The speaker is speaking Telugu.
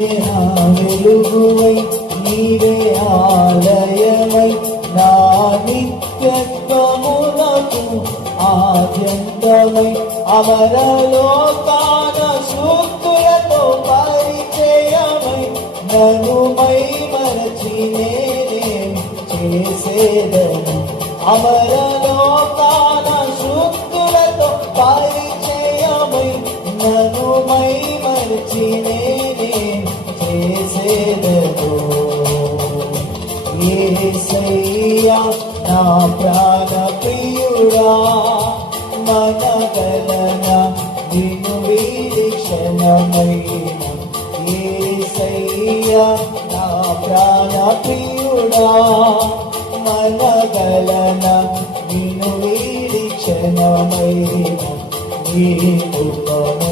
వెలుగువై నీవే ఆలయమై నా నిత్యత్వమునకు ఆద్యంతమై అమరలోకాన సూక్తులతో పరిచయమై నన్ను మై మరచి నేనేం చేసేదను అమరలోకాన సూక్తులతో పరిచయమై నన్ను మై మరచి నేనేం చేసేదను యేసయ్యా నా ప్రాణ ప్రియుడా మనగలన నిన్ను వీడి క్షణమైన యేసయ్యా నా ప్రాణ ప్రియుడా మనగలన నిన్ను వీడి క్షణమైన నీ ఉపమ